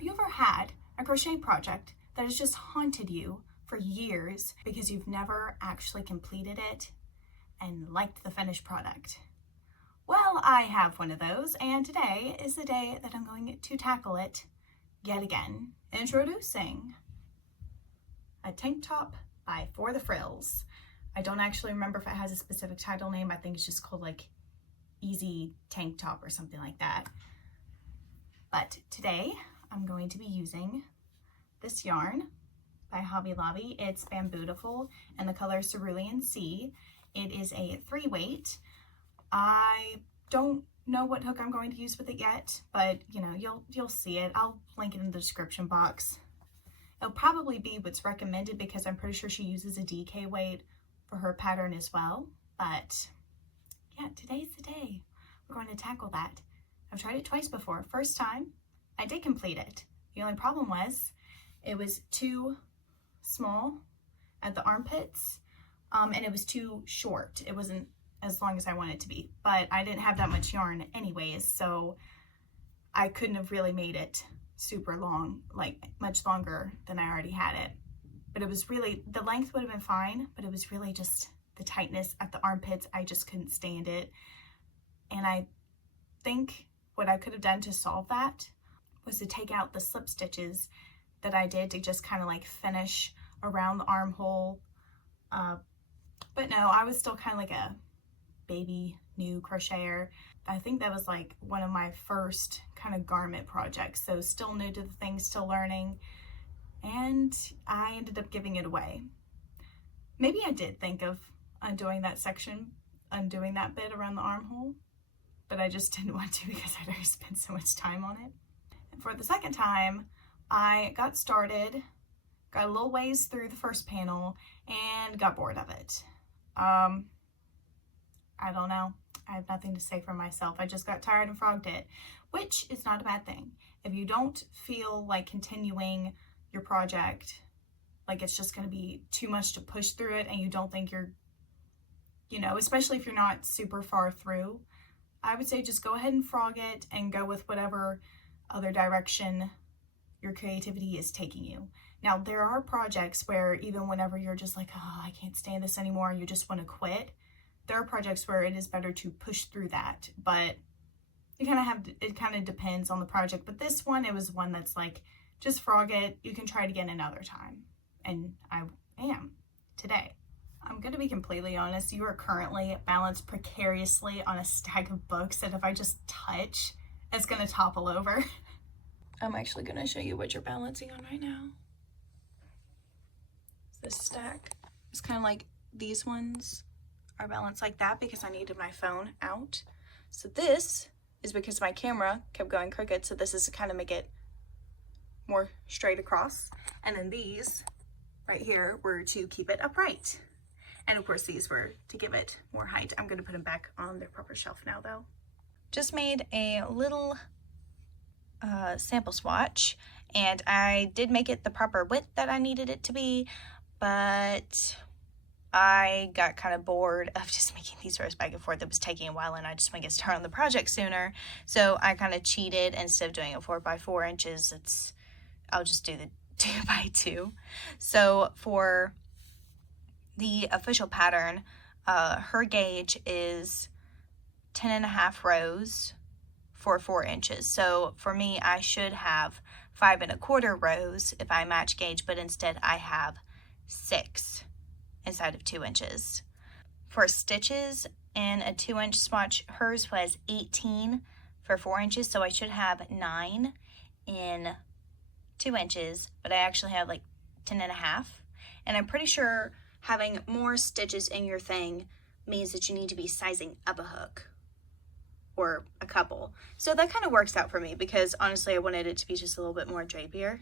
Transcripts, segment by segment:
Have you ever had a crochet project that has just haunted you for years because you've never actually completed it and liked the finished product? Well, I have one of those, and today is the day that I'm going to tackle it yet again. Introducing a tank top by For the Frills. I don't actually remember if it has a specific title name. I think it's just called like Easy Tank Top or something like that. But today I'm going to be using this yarn by Hobby Lobby. It's Bambootiful and the color Cerulean C. It is a 3-weight. I don't know what hook I'm going to use with it yet, but you know, you'll see it. I'll link it in the description box. It'll probably be what's recommended because I'm pretty sure she uses a DK weight for her pattern as well. But yeah, today's the day we're going to tackle that. I've tried it twice before. First time, I did complete it. The only problem was it was too small at the armpits, and it was too short. It wasn't as long as I wanted it to be, but I didn't have that much yarn anyways, so I couldn't have really made it super long, like much longer than I already had it. But it was really, the length would have been fine, but it was really just the tightness at the armpits. I just couldn't stand it. And I think what I could have done to solve that was to take out the slip stitches that I did to just kind of like finish around the armhole. But no, I was still kind of like a baby new crocheter. I think that was like one of my first kind of garment projects, so still new to the thing, still learning, and I ended up giving it away. Maybe I did think of undoing that section, undoing that bit around the armhole, but I just didn't want to because I'd already spent so much time on it. And for the second time, I got started, got a little ways through the first panel, and got bored of it. I don't know. I have nothing to say for myself. I just got tired and frogged it, which is not a bad thing. If you don't feel like continuing your project, like it's just going to be too much to push through it, and you don't think you're, you know, especially if you're not super far through, I would say just go ahead and frog it and go with whatever other direction your creativity is taking you. Now, there are projects where even whenever you're just like, oh, I can't stand this anymore, and you just want to quit, there are projects where it is better to push through that, but you kind of have, it kind of depends on the project. But this one, it was one that's like, just frog it, you can try it again another time. And I am today. I'm going to be completely honest, you are currently balanced precariously on a stack of books that if I just touch, it's going to topple over. I'm actually going to show you what you're balancing on right now. This stack is kind of like these ones are balanced like that because I needed my phone out. So this is because my camera kept going crooked, so this is to kind of make it more straight across. And then these right here were to keep it upright. And of course these were to give it more height. I'm going to put them back on their proper shelf now though. Just made a little sample swatch, and I did make it the proper width that I needed it to be, but I got kind of bored of just making these rows back and forth. It was taking a while and I just want to get started on the project sooner. So I kind of cheated. Instead of doing it 4 by 4 inches, I'll just do the 2 by 2. So for the official pattern, her gauge is 10.5 rows for 4 inches. So for me, I should have 5 1/4 rows if I match gauge, but instead I have 6 inside of 2 inches. For stitches in a 2-inch swatch, hers was 18 for 4 inches, so I should have 9 in 2 inches, but I actually have like 10.5. And I'm pretty sure having more stitches in your thing means that you need to be sizing up a hook or a couple. So that kind of works out for me because honestly I wanted it to be just a little bit more drapier.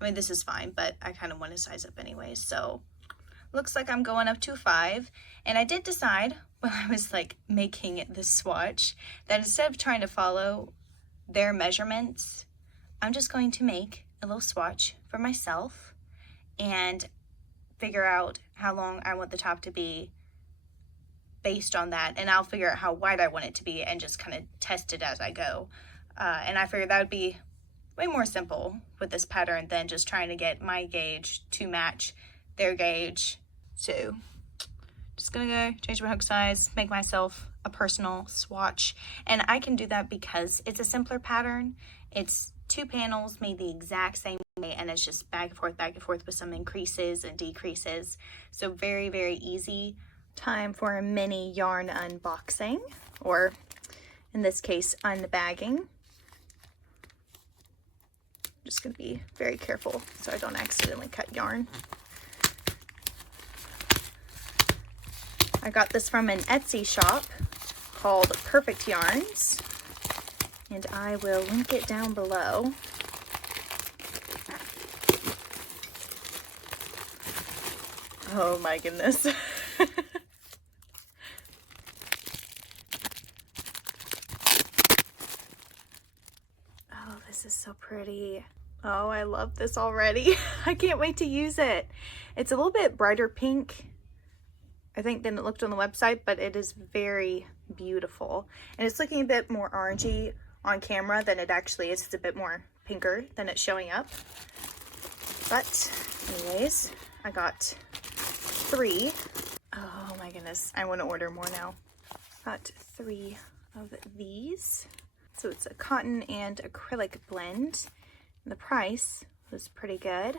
I mean, this is fine, but I kind of want to size up anyway, so looks like I'm going up to 5. And I did decide when I was like making the swatch that instead of trying to follow their measurements, I'm just going to make a little swatch for myself and figure out how long I want the top to be based on that, and I'll figure out how wide I want it to be and just kind of test it as I go. And I figured that would be way more simple with this pattern than just trying to get my gauge to match their gauge. So just gonna go change my hook size, make myself a personal swatch. And I can do that because it's a simpler pattern. It's 2 panels made the exact same way, and it's just back and forth with some increases and decreases. So very, very easy. Time for a mini yarn unboxing, or in this case, unbagging. I'm just gonna be very careful so I don't accidentally cut yarn. I got this from an Etsy shop called Perfect Yarns, and I will link it down below. Oh my goodness. Oh, this is so pretty. Oh, I love this already. I can't wait to use it. It's a little bit brighter pink, I think, than it looked on the website, but it is very beautiful. And it's looking a bit more orangey on camera than it actually is. It's a bit more pinker than it's showing up. But anyways, I got 3. Oh my goodness, I want to order more now. Got 3 of these. So it's a cotton and acrylic blend. And the price was pretty good.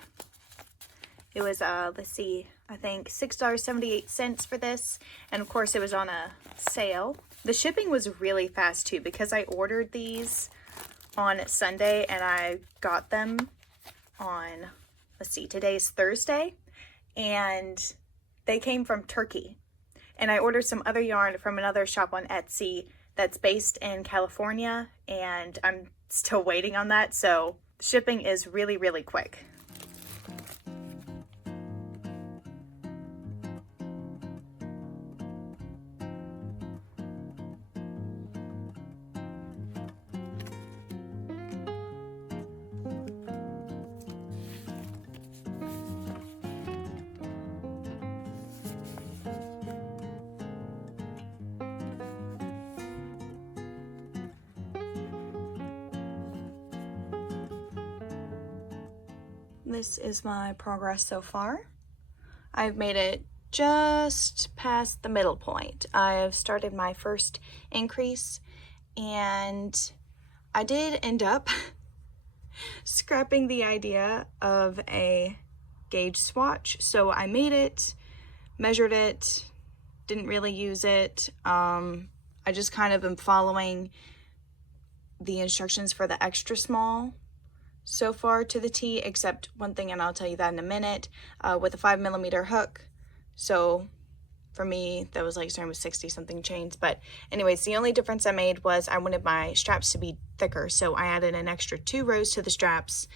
It was, let's see, I think $6.78 for this. And of course it was on a sale. The shipping was really fast too, because I ordered these on Sunday and I got them on, let's see, today's Thursday. And they came from Turkey. And I ordered some other yarn from another shop on Etsy that's based in California, and I'm still waiting on that. So shipping is really, really quick. This is my progress so far. I've made it just past the middle point. I've started my first increase, and I did end up scrapping the idea of a gauge swatch. So I made it, measured it, didn't really use it. I just kind of am following the instructions for the extra small so far to the T, except one thing, and I'll tell you that in a minute, with a 5mm hook. So for me, that was like starting with 60 something chains. But anyways, the only difference I made was I wanted my straps to be thicker. So I added an extra 2 rows to the straps,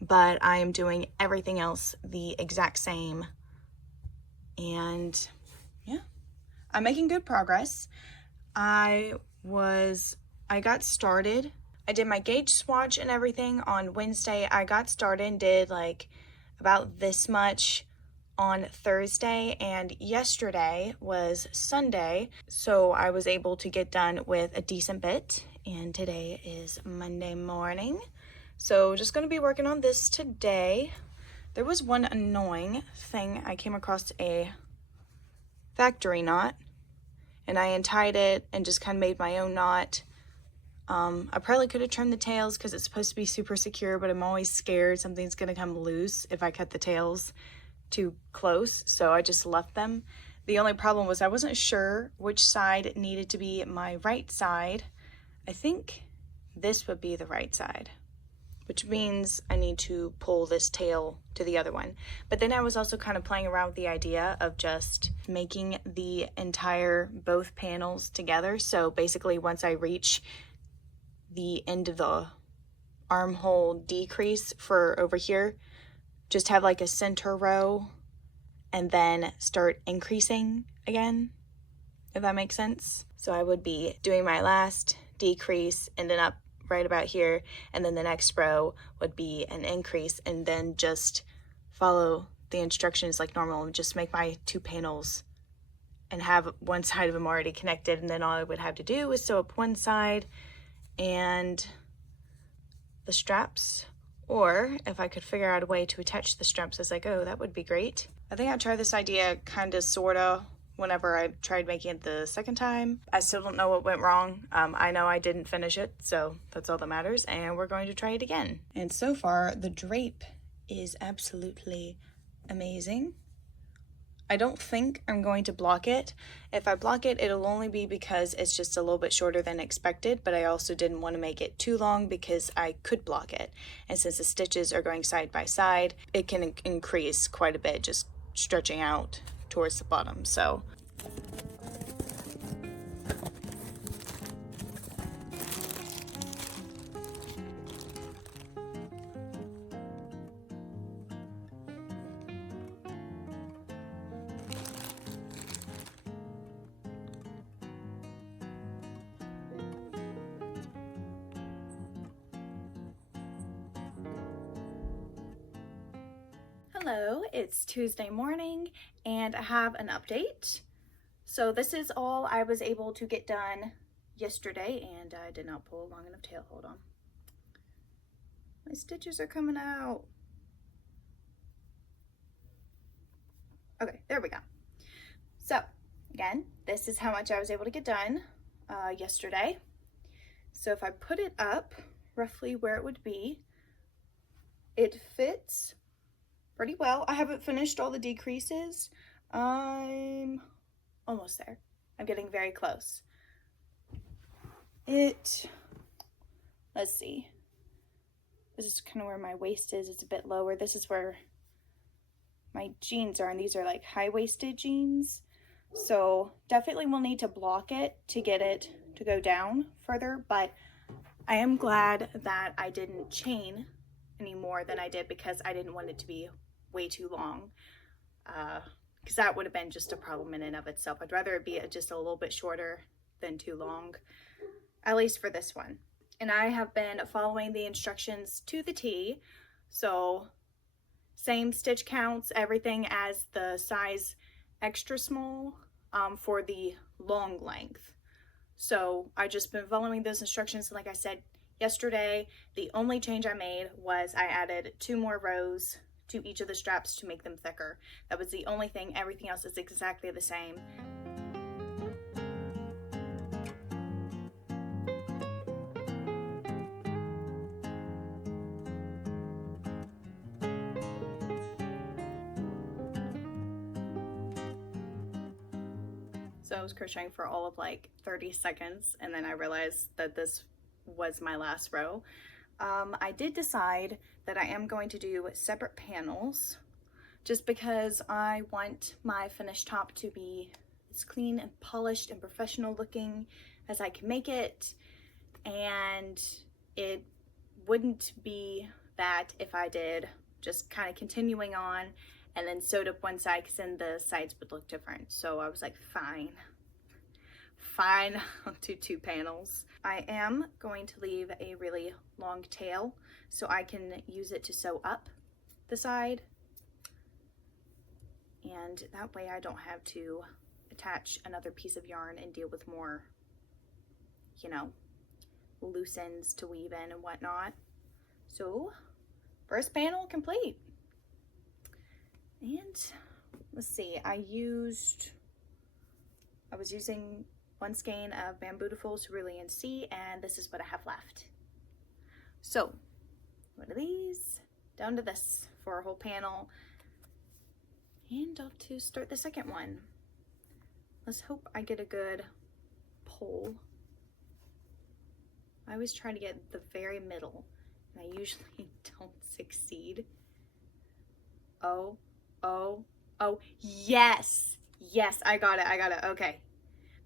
but I am doing everything else the exact same. And yeah, I'm making good progress. I got started. I did my gauge swatch and everything on Wednesday. I got started and did like about this much on Thursday, and yesterday was Sunday, so I was able to get done with a decent bit, and today is Monday morning. So just going to be working on this today. There was one annoying thing. I came across a factory knot, and I untied it and just kind of made my own knot. I probably could have trimmed the tails because it's supposed to be super secure, but I'm always scared something's going to come loose if I cut the tails too close, so I just left them. The only problem was I wasn't sure which side needed to be my right side. I think this would be the right side, which means I need to pull this tail to the other one. But then I was also kind of playing around with the idea of just making the entire both panels together. So basically once I reach the end of the armhole decrease for over here, just have like a center row and then start increasing again, if that makes sense. So I would be doing my last decrease, ending up right about here, and then the next row would be an increase, and then just follow the instructions like normal and just make my 2 panels and have one side of them already connected, and then all I would have to do is sew up one side, and the straps Or if I could figure out a way to attach the straps as I go, that would be great. I think I tried this idea kind of sorta whenever I tried making it the second time. I still don't know what went wrong. I know I didn't finish it, so that's all that matters, and we're going to try it again. And so far, the drape is absolutely amazing. I don't think I'm going to block it. If I block it, it'll only be because it's just a little bit shorter than expected, but I also didn't want to make it too long because I could block it. And since the stitches are going side by side, it can increase quite a bit, just stretching out towards the bottom. So hello, it's Tuesday morning and I have an update. So this is all I was able to get done yesterday, and I did not pull a long enough tail. Hold on. My stitches are coming out. Okay, there we go. So again, this is how much I was able to get done yesterday. So if I put it up roughly where it would be, it fits pretty well. I haven't finished all the decreases. I'm almost there. I'm getting very close. Let's see. This is kind of where my waist is. It's a bit lower. This is where my jeans are, and these are like high-waisted jeans. So definitely will need to block it to get it to go down further, but I am glad that I didn't chain any more than I did because I didn't want it to be way too long, because that would have been just a problem in and of itself. I'd rather it be just a little bit shorter than too long, at least for this one. And I have been following the instructions to the T, so same stitch counts, everything as the size extra small for the long length. So I've just been following those instructions. Like I said yesterday, the only change I made was I added 2 more rows to each of the straps to make them thicker. That was the only thing. Everything else is exactly the same. So I was crocheting for all of like 30 seconds, and then I realized that this was my last row. I did decide that I am going to do separate panels just because I want my finished top to be as clean and polished and professional looking as I can make it, and it wouldn't be that if I did just kind of continuing on and then sewed up one side, because then the sides would look different. So I was like, fine, I'll do 2 panels. I am going to leave a really long tail so I can use it to sew up the side, and that way I don't have to attach another piece of yarn and deal with more, you know, loose ends to weave in and whatnot. So first panel complete. And let's see, I was using 1 skein of Bambootiful Cerulean C, and this is what I have left. So one of these down to this for a whole panel, and off to start the second one. Let's hope I get a good pull. I always try to get the very middle, and I usually don't succeed. Oh, yes, I got it, okay.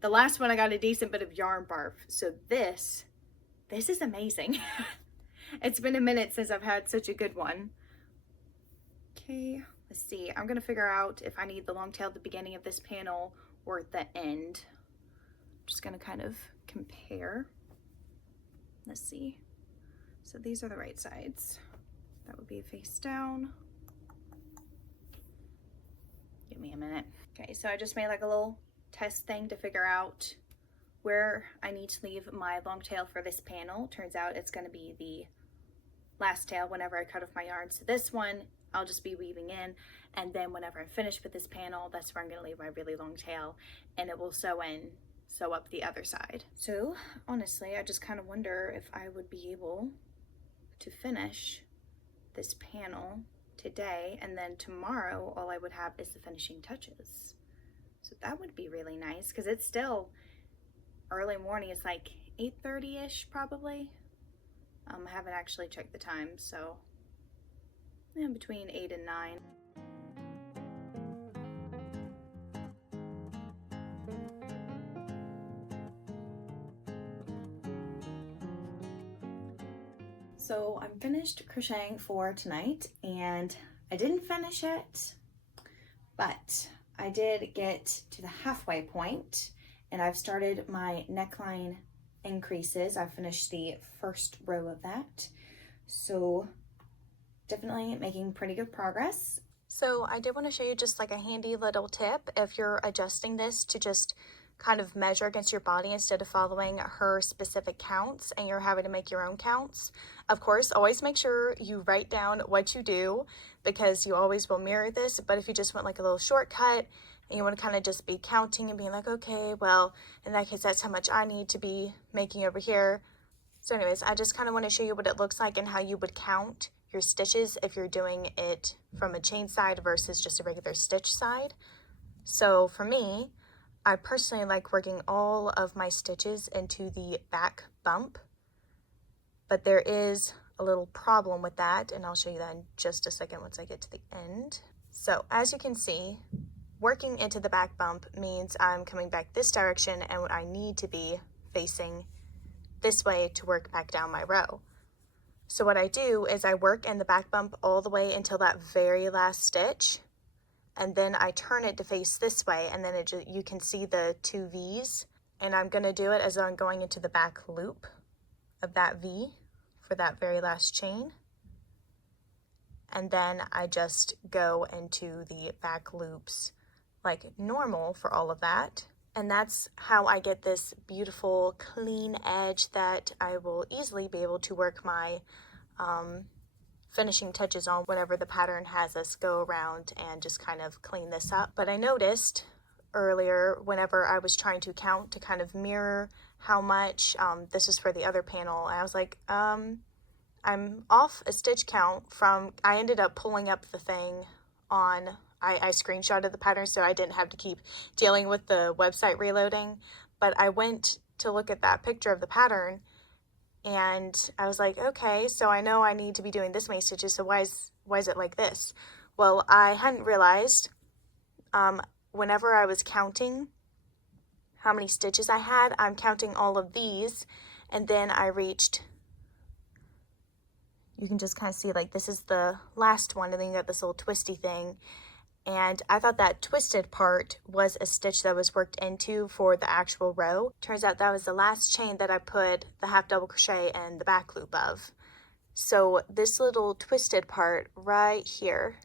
The last one I got a decent bit of yarn barf, so this is amazing. It's been a minute since I've had such a good one. Okay, let's see, I'm gonna figure out if I need the long tail at the beginning of this panel or at the end. I'm just gonna kind of compare. Let's see, so these are the right sides. That would be face down. Give me a minute. Okay, so I just made like a little test thing to figure out where I need to leave my long tail for this panel. Turns out it's going to be the last tail whenever I cut off my yarn. So this one I'll just be weaving in, and then whenever I'm finished with this panel, that's where I'm going to leave my really long tail, and it will sew up the other side. So honestly, I just kind of wonder if I would be able to finish this panel today, and then tomorrow all I would have is the finishing touches. So that would be really nice, because it's still early morning. It's like 8:30-ish probably. I haven't actually checked the time, so yeah, between 8 and 9. So I'm finished crocheting for tonight, and I didn't finish it, but I did get to the halfway point, and I've started my neckline increases. I finished the first row of that, so definitely making pretty good progress. So I did want to show you just like a handy little tip if you're adjusting this to just kind of measure against your body instead of following her specific counts and you're having to make your own counts. Of course, always make sure you write down what you do, because you always will mirror this. But if you just want like a little shortcut and you want to kind of just be counting and being like, okay, well, in that case, that's how much I need to be making over here. So anyways, I just kind of want to show you what it looks like and how you would count your stitches if you're doing it from a chain side versus just a regular stitch side. So for me, I personally like working all of my stitches into the back bump, but there is a little problem with that, and I'll show you that in just a second once I get to the end. So as you can see, working into the back bump means I'm coming back this direction, and I need to be facing this way to work back down my row. So what I do is I work in the back bump all the way until that very last stitch, and then I turn it to face this way, and then you can see the two V's, and I'm going to do it as I'm going into the back loop of that V for that very last chain, and then I just go into the back loops like normal for all of that. And that's how I get this beautiful clean edge that I will easily be able to work my finishing touches on whenever the pattern has us go around and just kind of clean this up. But I noticed earlier whenever I was trying to count to kind of mirror how much, this is for the other panel, and I was like, I'm off a stitch count from, I ended up pulling up the thing on, I screenshotted the pattern so I didn't have to keep dealing with the website reloading, but I went to look at that picture of the pattern, and I was like, okay, so I know I need to be doing this many stitches, so why is it like this? Well, I hadn't realized whenever I was counting how many stitches I had, I'm counting all of these, and then I reached, you can just kind of see like this is the last one, and then you got this little twisty thing. And I thought that twisted part was a stitch that was worked into for the actual row. Turns out that was the last chain that I put the half double crochet in the back loop of. So this little twisted part right here,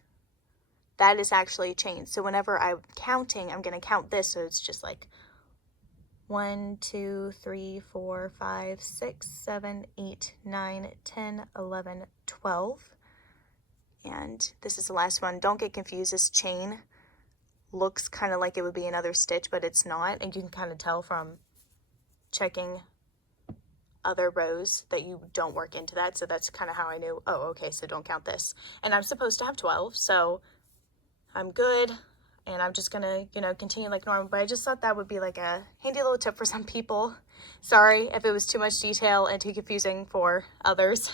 that is actually a chain. So whenever I'm counting, I'm going to count this. So it's just like 1, 2, 3, 4, 5, 6, 7, 8, 9, 10, 11, 12. And this is the last one. Don't get confused. This chain looks kind of like it would be another stitch, but it's not. And you can kind of tell from checking other rows that you don't work into that. So that's kind of how I knew, oh, okay, so don't count this. And I'm supposed to have 12, so I'm good. And I'm just gonna, continue like normal. But I just thought that would be like a handy little tip for some people. Sorry if it was too much detail and too confusing for others.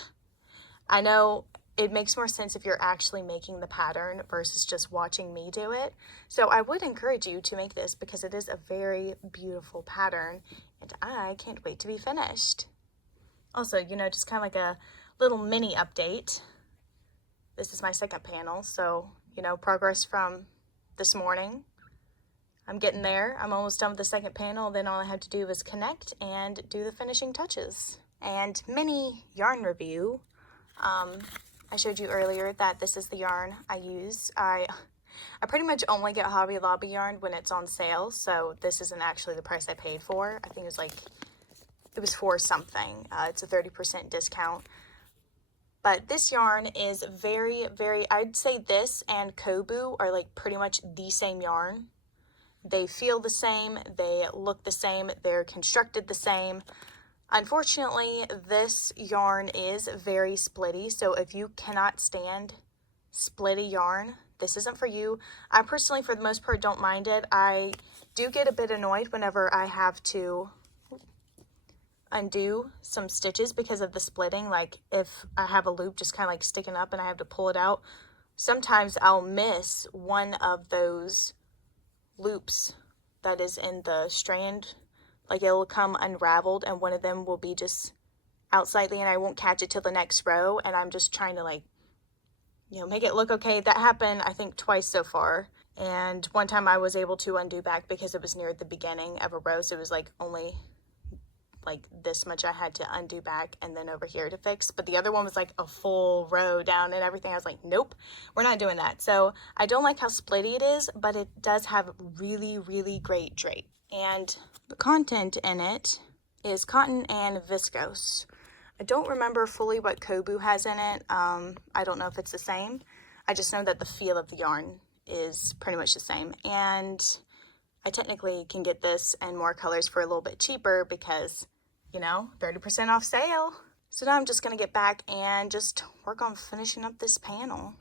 I know it makes more sense if you're actually making the pattern versus just watching me do it. So I would encourage you to make this because it is a very beautiful pattern and I can't wait to be finished. Also, just kind of like a little mini update. This is my second panel, so, progress from this morning. I'm getting there. I'm almost done with the second panel. Then all I had to do was connect and do the finishing touches. And mini yarn review. I showed you earlier that this is the yarn I use. I pretty much only get Hobby Lobby yarn when it's on sale, so this isn't actually the price I paid for. I think it was for something. It's a 30% discount. But this yarn is very, I'd say this and Kobu are like pretty much the same yarn. They feel the same, they look the same, they're constructed the same. Unfortunately, this yarn is very splitty, so if you cannot stand splitty yarn, this isn't for you. I personally, for the most part, don't mind it. I do get a bit annoyed whenever I have to undo some stitches because of the splitting. Like if I have a loop just kind of like sticking up and I have to pull it out, sometimes I'll miss one of those loops that is in the strand. Like it'll come unraveled and one of them will be just out slightly and I won't catch it till the next row, and I'm just trying to like, you know, make it look okay. That happened I think twice so far, and one time I was able to undo back because it was near the beginning of a row, so it was like only like this much I had to undo back and then over here to fix. But the other one was like a full row down and everything. I was like, nope, we're not doing that. So I don't like how splitty it is, but it does have really great drape. And the content in it is cotton and viscose. I don't remember fully what Kobu has in it. I don't know if it's the same. I just know that the feel of the yarn is pretty much the same. And I technically can get this and more colors for a little bit cheaper because, you know, 30% off sale. So now I'm just going to get back and just work on finishing up this panel.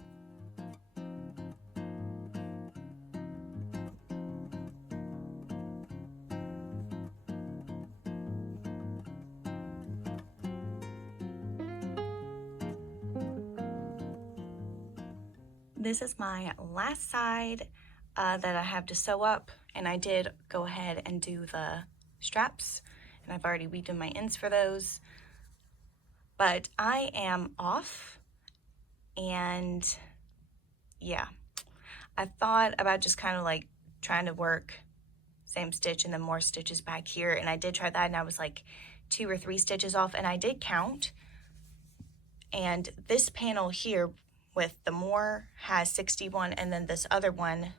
This is my last side that I have to sew up, and I did go ahead and do the straps, and I've already weaved in my ends for those. But I am off, and yeah, I thought about just kind of like trying to work same stitch and then more stitches back here, and I did try that, and I was like 2 or 3 stitches off, and I did count, and this panel here with the more has 61, and then this other one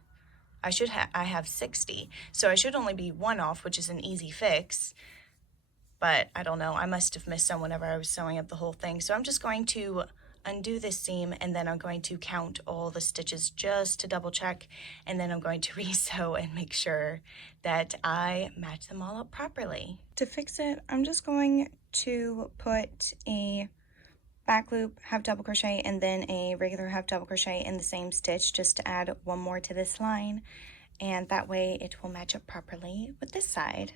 I have 60, so I should only be 1 off, which is an easy fix. But I don't know, I must have missed some whenever I was sewing up the whole thing. So I'm just going to undo this seam, and then I'm going to count all the stitches just to double check, and then I'm going to re-sew and make sure that I match them all up properly. To fix it, I'm just going to put a back loop, half double crochet, and then a regular half double crochet in the same stitch just to add 1 more to this line, and that way it will match up properly with this side.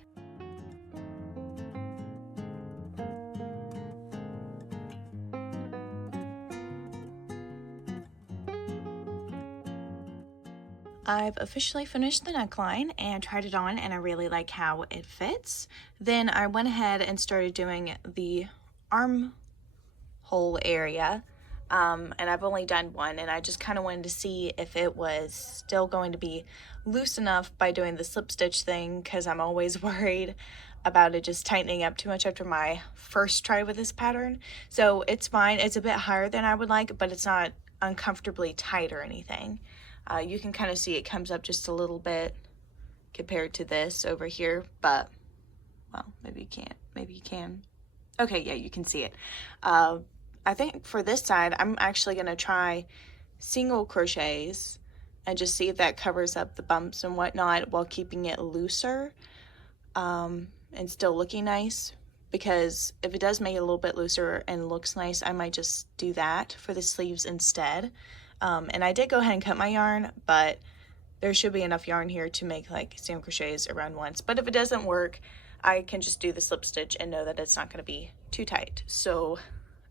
I've officially finished the neckline and tried it on, and I really like how it fits. Then I went ahead and started doing the armhole area, and I've only done one, and I just kind of wanted to see if it was still going to be loose enough by doing the slip stitch thing, because I'm always worried about it just tightening up too much after my first try with this pattern. So it's fine. It's a bit higher than I would like, but it's not uncomfortably tight or anything. You can kind of see it comes up just a little bit compared to this over here, but, well, maybe you can't, maybe you can. Okay, yeah, you can see it. I think for this side, I'm actually going to try single crochets and just see if that covers up the bumps and whatnot while keeping it looser and still looking nice. Because if it does make it a little bit looser and looks nice, I might just do that for the sleeves instead. And I did go ahead and cut my yarn, but there should be enough yarn here to make like single crochets around once. But if it doesn't work, I can just do the slip stitch and know that it's not going to be too tight. So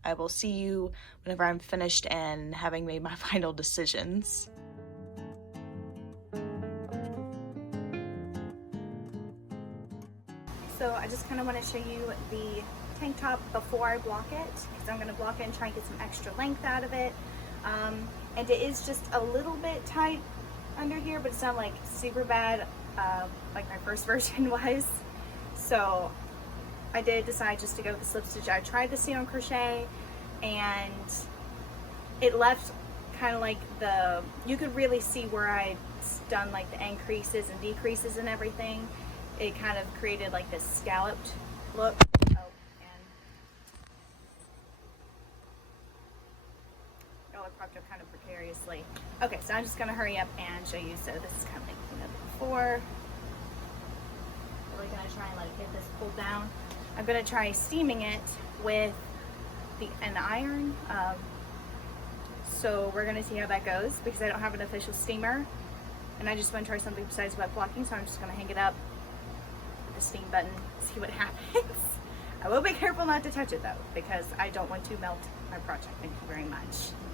I will see you whenever I'm finished and having made my final decisions. So I just kind of want to show you the tank top before I block it, because I'm going to block it and try and get some extra length out of it. And it is just a little bit tight under here, but it's not like super bad like my first version was. So I did decide just to go with the slip stitch. I tried the single crochet, and it left kind of like you could really see where I'd done like the increases and decreases and everything. It kind of created like this scalloped look. wrapped up kind of precariously. Okay, so I'm just gonna hurry up and show you. So this is kind of like, you know, before. Really gonna try and like get this pulled down. I'm gonna try steaming it with an iron. So we're gonna see how that goes because I don't have an official steamer, and I just want to try something besides wet blocking. So I'm just gonna hang it up with the steam button, see what happens. I will be careful not to touch it though, because I don't want to melt my project. Thank you very much.